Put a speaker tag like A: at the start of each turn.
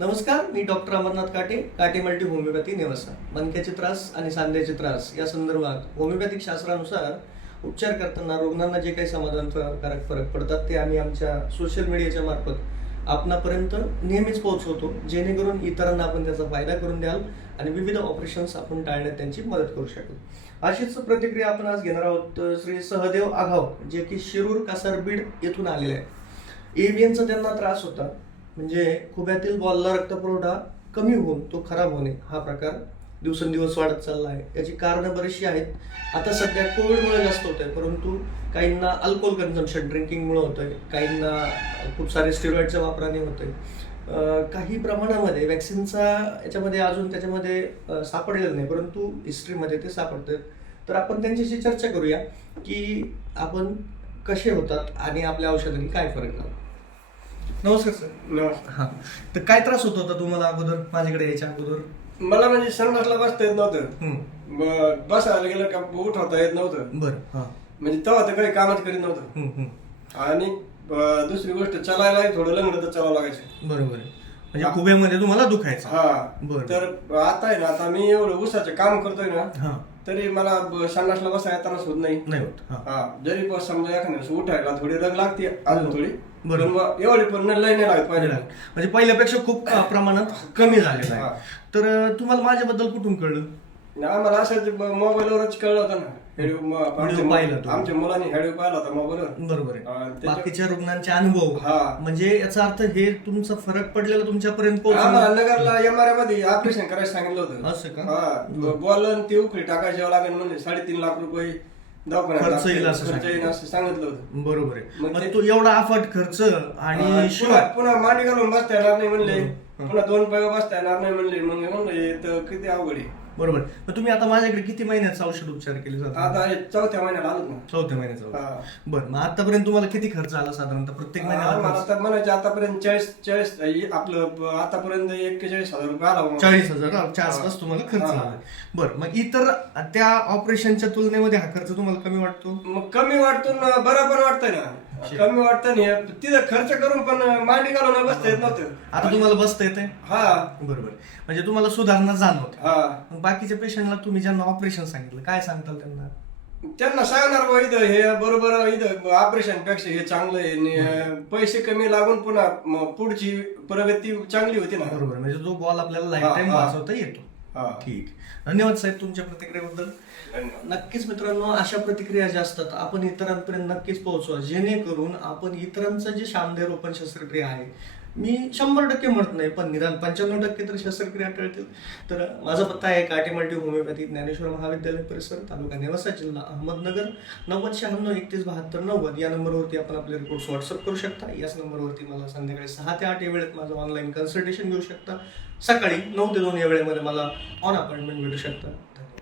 A: नमस्कार मी डॉक्टर अमरनाथ काटे काटे मल्टी होमिओपॅथी नेवसा. मनक्याचे त्रास आणि सांध्याचे त्रास या संदर्भात होमिओपॅथिक शास्त्रानुसार उपचार करताना रुग्णांना जे काही समाधानकारक फरक पडतात ते आम्ही आमच्या सोशल मीडियाच्या मार्फत आपणापर्यंत नेहमीच पोहोचवतो. जेणेकरून इतरांना आपण त्याचा फायदा करून द्याल आणि विविध ऑपरेशन्स आपण टाळण्यात त्यांची मदत करू शकू अशीच प्रतिक्रिया आपण आज घेणार आहोत श्री सहदेव आघाव जे की शिरूर कासारबीड येथून आलेले आहे एव्हियनचा त्यांना त्रास होता. म्हणजे खुब्यातील बॉलला रक्तपुरवठा कमी होऊन तो खराब होणे हा प्रकार दिवसेंदिवस वाढत चालला आहे याची कारणं बरीचशी आहेत. आता सध्या कोविडमुळे जास्त होत आहे परंतु काहींना अल्कोहोल कन्झम्पशन ड्रिंकिंगमुळे होत आहे काहींना खूप सारे स्टेरॉइडच्या वापराने होत आहे काही प्रमाणामध्ये वॅक्सिनचा याच्यामध्ये अजून त्याच्यामध्ये सापडलेलं नाही परंतु हिस्ट्रीमध्ये ते सापडतं तर आपण त्यांच्याशी चर्चा करूया की आपण कसे होतात आणि आपल्या औषधांनी काय फरक लागतो नमस्कार सर.
B: नमस्कार.
A: हा. तर काय त्रास होत होता तुम्हाला अगोदर माझ्याकडे यायच्या अगोदर?
B: मला म्हणजे संडासला बसता येत नव्हतं.
A: हम्म,
B: ब- बसायला गेलं का उठवता येत नव्हतं.
A: बरं हा.
B: म्हणजे तेव्हा तर काही कामच करीत नव्हतं.
A: हम्म, हम्म.
B: आणि ब- दुसरी गोष्ट चालायलाही थोडं लंगडं तर चालावं लागायचं.
A: बरोबर आहे. म्हणजे खुब्यामध्ये तुम्हाला दुखायचं.
B: हा.
A: बरं.
B: तर आता आहे ना आता मी एवढं उसाचं काम करतोय ना
A: हा.
B: तरी मला ब- संडासला बसायला त्रास होत नाही.
A: नाही होत हा.
B: हा. जरी पण समजा एखाद्या उठायला थोडी रग लागते अजून थोडी
A: बरोबर.
B: मग एवढी पण लय नाही लागत पाहिजे
A: म्हणजे पहिल्यापेक्षा खूप अ, प्रमाणात कमी झालेलं
B: हा.
A: आहे तर अ, तुम्हाला माझ्याबद्दल कुठून कळलं?
B: आम्हाला असंच ब- मोबाईलवरच कळलं होतं ना. म- आमच्या-
A: पाहिला तो.
B: आमच्या मुलांनी पाहिला होता मोबाईलवर
A: बरोबर आहे.
B: हा, त्याच्या-
A: बाकीच्या रुग्णांचे अनुभव.
B: हा.
A: म्हणजे याचा अर्थ हे तुमचा फरक पडलेला तुमच्यापर्यंत
B: आम्हाला नगरला एमआरआयमध्ये ऑपरेशन करायला सांगितलं होतं.
A: असं का?
B: हा. ते उकळी टाकायची लागेल म्हणजे साडेतीन लाख रुपये दवाखान्यात
A: खर्च येईल. असं
B: खर्च
A: सांगितलं.
B: येईल असं सांगितलं होतं
A: बरोबर आहे
B: मग
A: मग
B: ते-
A: तो एवढा अफाट खर्च
B: आणि
A: आणि
B: पुन्हा
A: शिवाय
B: पुन्हा मांडी घालून बसता येणार नाही म्हणले. पुन्हा दोन पाय बसता येणार नाही म्हणले मग मी म्हणलं हे तर किती अवघड आहे
A: बरोबर. मग तुम्ही आता माझ्याकडे किती महिन्याचा औषध उपचार केले जातात?
B: आता हे चौथ्या महिन्यात आलोच ना.
A: चौथ्या महिन्याचा
B: हा.
A: बरं मग आतापर्यंत तुम्हाला किती खर्च आला साधारणतः? प्रत्येक महिन्याला
B: मला
A: खर्च?
B: तर म्हणायचे आतापर्यंत चाळीस चाळीस आपलं ब- आतापर्यंत एक्केचाळीस हजार रुपये आला मला.
A: चाळीस हजारच्या आसपास तुम्हाला खर्च
B: हा.
A: आला. बरं मग इतर त्या ऑपरेशनच्या तुलनेमध्ये हा खर्च तुम्हाला कमी वाटतो?
B: मग कमी वाटतो ना बरं पण वाटतंय ना. कमी वाटतं ना तिथं खर्च करून पण मांडी घालून बसता येत नव्हतं.
A: आता तुम्हाला बसता येते
B: हा.
A: बरोबर. म्हणजे तुम्हाला सुधारणा जाणवत.
B: हा.
A: मग बाकीच्या पेशंटला तुम्ही ज्यांना ऑपरेशन सांगितलं काय सांगताल त्यांना?
B: त्यांना सांगणार बा इथं हे बरोबर इथं ऑपरेशनपेक्षा हे चांगलं आहे. आणि पैसे कमी लागून पुन्हा म- पुढची प्रगती चांगली होती ना.
A: बरोबर. म्हणजे जो बॉल आपल्याला लाईफ
B: हा,
A: टाइम
B: हा.
A: वाचवता येतो. ठीक. धन्यवाद साहेब तुमच्या प्रतिक्रियेबद्दल. नक्कीच मित्रांनो अशा प्रतिक्रिया ज्या असतात आपण इतरांपर्यंत नक्कीच पोहोचवा. जेणेकरून आपण इतरांचं जे शामदेव रोपण शस्त्रक्रिया आहे मी शंभर टक्के म्हणत नाही पण निदान पंच्याण्णव टक्के तर शस्त्रक्रिया टळतील. तर माझा पत्ता आहे काटे मल्टी होमिओपॅथी ज्ञानेश्वर महाविद्यालय परिसर तालुका नेवासा जिल्हा अहमदनगर. नव्वद शहाण्णव एकतीस बहात्तर नव्वद. या नंबरवरती आपण आपले रिपोर्ट्स व्हॉट्सअप करू शकता. याच नंबरवरती मला संध्याकाळी सहा ते आठ या वेळेत माझं ऑनलाईन कन्सल्टेशन घेऊ शकता. सकाळी नऊ ते दोन या वेळेमध्ये मला ऑन अपॉइंटमेंट भेटू शकता. धन्यवाद.